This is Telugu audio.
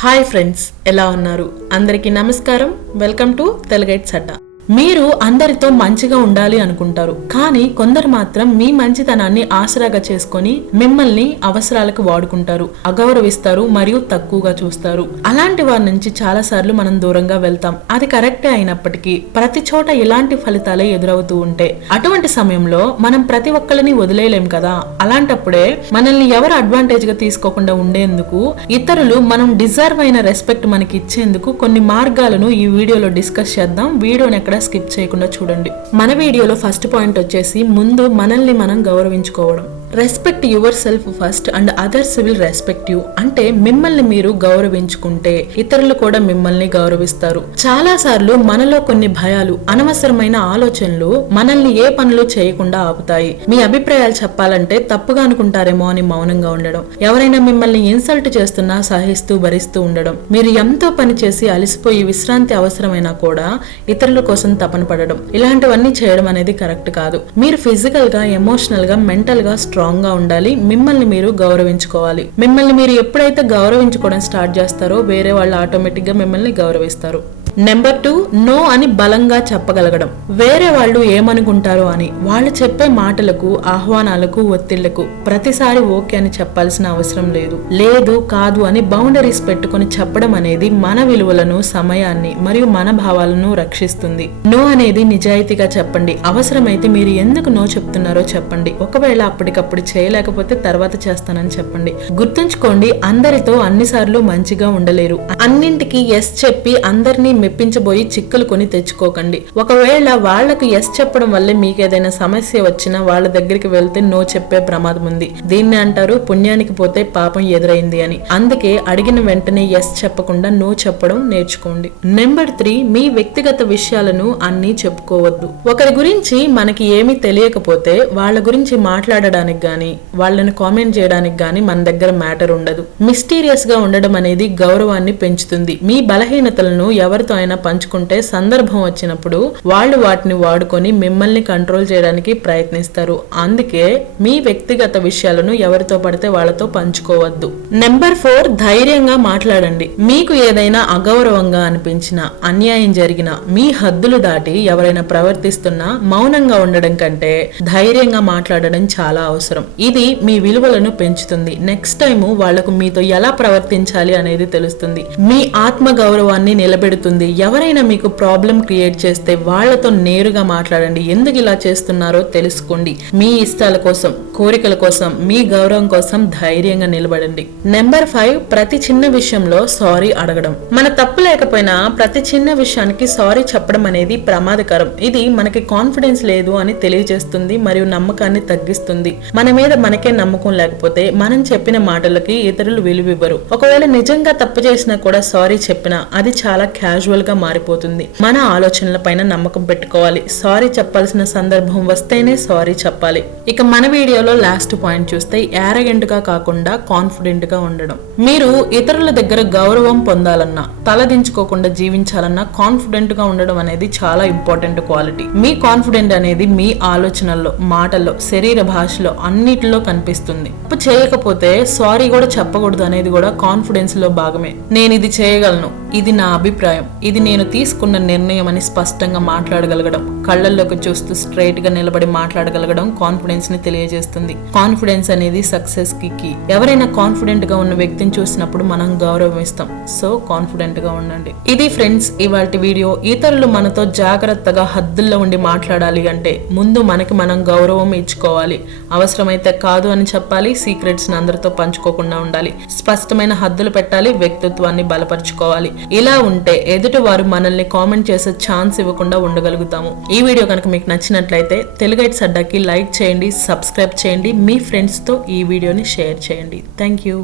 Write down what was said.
హాయ్ ఫ్రెండ్స్, ఎలా ఉన్నారు? అందరికీ నమస్కారం. వెల్కమ్ టు తెలుగైట్స్ అడ్డా. మీరు అందరితో మంచిగా ఉండాలి అనుకుంటారు, కానీ కొందరు మాత్రం మీ మంచితనాన్ని ఆసరాగా చేసుకొని మిమ్మల్ని అవసరాలకు వాడుకుంటారు, అగౌరవిస్తారు మరియు తక్కువగా చూస్తారు. అలాంటి వారి నుంచి చాలా సార్లు మనం దూరంగా వెళ్తాం. అది కరెక్టే అయినప్పటికీ ప్రతి చోట ఇలాంటి ఫలితాలే ఎదురవుతూ ఉంటే అటువంటి సమయంలో మనం ప్రతి ఒక్కరిని వదిలేయలేం కదా. అలాంటప్పుడే మనల్ని ఎవరు అడ్వాంటేజ్ గా తీసుకోకుండా ఉండేందుకు, ఇతరులు మనం డిజర్వ్ అయిన రెస్పెక్ట్ మనకి ఇచ్చేందుకు కొన్ని మార్గాలను ఈ వీడియోలో డిస్కస్ చేద్దాం. వీడియోని ఎక్కడ స్కిప్ చేయకుండా చూడండి. మన వీడియోలో ఫస్ట్ పాయింట్ వచ్చేసి, ముందు మనల్ని మనం గౌరవించుకోవడం. Respect yourself first and others will respect you. అంటే మిమ్మల్ని మీరు గౌరవించుకుంటే ఇతరులు కూడా మిమ్మల్ని గౌరవిస్తారు. చాలా సార్లు మనలో కొన్ని భయాలు, అనవసరమైన ఆలోచనలు మనల్ని ఏ పనులు చేయకుండా ఆపుతాయి. మీ అభిప్రాయాలు చెప్పాలంటే తప్పుగా అనుకుంటారేమో అని మౌనంగా ఉండడం, ఎవరైనా మిమ్మల్ని ఇన్సల్ట్ చేస్తున్నా సహిస్తూ భరిస్తూ ఉండడం, మీరు ఎంతో పని చేసి అలసిపోయి విశ్రాంతి అవసరమైనా కూడా ఇతరుల కోసం తపన పడడం, ఇలాంటివన్నీ చేయడం అనేది కరెక్ట్ కాదు. మీరు ఫిజికల్ గా, ఎమోషనల్ గా, మెంటల్ గా స్ట్రాంగ్ గా ఉండాలి. మిమ్మల్ని మీరు గౌరవించుకోవాలి. మిమ్మల్ని మీరు ఎప్పుడైతే గౌరవించుకోవడం స్టార్ట్ చేస్తారో వేరే వాళ్ళు ఆటోమేటిక్ గా మిమ్మల్ని గౌరవిస్తారు. నెంబర్ 2, నో అని బలంగా చెప్పగలగడం. వేరే వాళ్ళు ఏమనుకుంటారో అని వాళ్ళు చెప్పే మాటలకు, ఆహ్వానాలకు, ఒత్తిళ్లకు ప్రతిసారి ఓకే అని చెప్పాల్సిన అవసరం లేదు. లేదు, కాదు అని బౌండరీస్ పెట్టుకుని చెప్పడం అనేది మన విలువలను, సమయాన్ని మరియు మన భావాలను రక్షిస్తుంది. నో అనేది నిజాయితీగా చెప్పండి. అవసరమైతే మీరు ఎందుకు నో చెప్తున్నారో చెప్పండి. ఒకవేళ అప్పటికప్పుడు చేయలేకపోతే తర్వాత చేస్తానని చెప్పండి. గుర్తుంచుకోండి, అందరితో అన్నిసార్లు మంచిగా ఉండలేరు. అన్నింటికి ఎస్ చెప్పి అందరినీ మెప్పించబోయి చిక్కులు కొని తెచ్చుకోకండి. ఒకవేళ వాళ్లకు ఎస్ చెప్పడం వల్లే మీకు ఏదైనా సమస్య వచ్చినా వాళ్ళ దగ్గరికి వెళ్తే నో చెప్పే ప్రమాదం ఉంది. దీన్ని అంటారు పుణ్యానికి పోతే పాపం ఎదురైంది అని. అందుకే అడిగిన వెంటనే ఎస్ చెప్పకుండా నో చెప్పడం నేర్చుకోండి. నెంబర్ 3, మీ వ్యక్తిగత విషయాలను అన్ని చెప్పుకోవద్దు. ఒకరి గురించి మనకి ఏమీ తెలియకపోతే వాళ్ళ గురించి మాట్లాడడానికి గాని, వాళ్ళని కామెంట్ చేయడానికి గాని మన దగ్గర మ్యాటర్ ఉండదు. మిస్టీరియస్ గా ఉండడం అనేది గౌరవాన్ని పెంచుతుంది. మీ బలహీనతలను ఎవరితో అయినా పంచుకుంటే సందర్భం వచ్చినప్పుడు వాళ్ళు వాటిని వాడుకొని మిమ్మల్ని కంట్రోల్ చేయడానికి ప్రయత్నిస్తారు. అందుకే మీ వ్యక్తిగత విషయాలను ఎవరితో పడితే వాళ్ళతో పంచుకోవద్దు. నెంబర్ 4, ధైర్యంగా మాట్లాడండి. మీకు ఏదైనా అగౌరవంగా అనిపించినా, అన్యాయం జరిగినా, మీ హద్దులు దాటి ఎవరైనా ప్రవర్తిస్తున్నా మౌనంగా ఉండడం కంటే ధైర్యంగా మాట్లాడడం చాలా అవసరం. ఇది మీ విలువలను పెంచుతుంది. నెక్స్ట్ టైం వాళ్లకు మీతో ఎలా ప్రవర్తించాలి అనేది తెలుస్తుంది. మీ ఆత్మ గౌరవాన్ని నిలబెడుతుంది. ఎవరైనా మీకు ప్రాబ్లం క్రియేట్ చేస్తే వాళ్లతో నేరుగా మాట్లాడండి. ఎందుకు ఇలా చేస్తున్నారో తెలుసుకోండి. మీ ఇష్టాల కోసం, కోరికల కోసం, మీ గౌరవం కోసం ధైర్యంగా నిలబడండి. నెంబర్ 5, ప్రతి చిన్న విషయంలో సారీ అడగడం. మన తప్పు లేకపోయినా ప్రతి చిన్న విషయానికి సారీ చెప్పడం అనేది ప్రమాదకరం. ఇది మనకి కాన్ఫిడెన్స్ లేదు అని తెలియజేస్తుంది మరియు నమ్మకాన్ని తగ్గిస్తుంది. మన మీద మనకే నమ్మకం లేకపోతే మనం చెప్పిన మాటలకి ఇతరులు విలువివ్వరు. ఒకవేళ నిజంగా తప్పు చేసినా కూడా సారీ చెప్పినా అది చాలా క్యాజువల్ గా మారిపోతుంది. మన ఆలోచనల పైన నమ్మకం పెట్టుకోవాలి. సారీ చెప్పాల్సిన సందర్భం వస్తేనే సారీ చెప్పాలి. ఇక మన వీడియోలో లాస్ట్ పాయింట్ చూస్తే, యారగెంట్ గా కాకుండా కాన్ఫిడెంట్ గా ఉండడం. మీరు ఇతరుల దగ్గర గౌరవం పొందాలన్నా, తలదించుకోకుండా జీవించాలన్నా కాన్ఫిడెంట్ గా ఉండడం అనేది చాలా ఇంపార్టెంట్ క్వాలిటీ. మీ కాన్ఫిడెంట్ అనేది మీ ఆలోచనల్లో, మాటల్లో, శరీర భాషలో అన్నిటిలో కనిపిస్తుంది. తప్పు చేయకపోతే సారీ కూడా చెప్పకూడదు అనేది కూడా కాన్ఫిడెన్స్ లో భాగమే. నేను ఇది చేయగలను, ఇది నా అభిప్రాయం, ఇది నేను తీసుకున్న నిర్ణయం అని స్పష్టంగా మాట్లాడగలగడం, కళ్ళల్లోకి చూస్తూ స్ట్రైట్ గా నిలబడి మాట్లాడగలగడం కాన్ఫిడెన్స్ ని తెలియజేస్తుంది. కాన్ఫిడెన్స్ అనేది సక్సెస్ కి కీ. ఎవరైనా కాన్ఫిడెంట్ గా ఉన్న వ్యక్తిని చూసినప్పుడు మనం గౌరవం ఇస్తాం. సో కాన్ఫిడెంట్ గా ఉండండి. ఇది ఫ్రెండ్స్ ఇవాల్టి వీడియో. ఇతరులు మనతో జాగ్రత్తగా హద్దుల్లో ఉండి మాట్లాడాలి అంటే ముందు మనకి మనం గౌరవం ఇచ్చుకోవాలి. అవసరమైతే కాదు అని చెప్పాలి. సీక్రెట్స్ ని అందరితో పంచుకోకుండా ఉండాలి. స్పష్టమైన హద్దులు పెట్టాలి. వ్యక్తిత్వాన్ని బలపరుచుకోవాలి. ఇలా ఉంటే ఎదుటి వారు మనల్ని కామెంట్ చేసే ఛాన్స్ ఇవ్వకుండా ఉండగలుగుతాము. ఈ వీడియో కనుక మీకు నచ్చినట్లయితే తెలుగైట్స్ అడ్డాకి లైక్ చేయండి, సబ్స్క్రైబ్ చేయండి, మీ ఫ్రెండ్స్ తో ఈ వీడియోని షేర్ చేయండి. Thank you.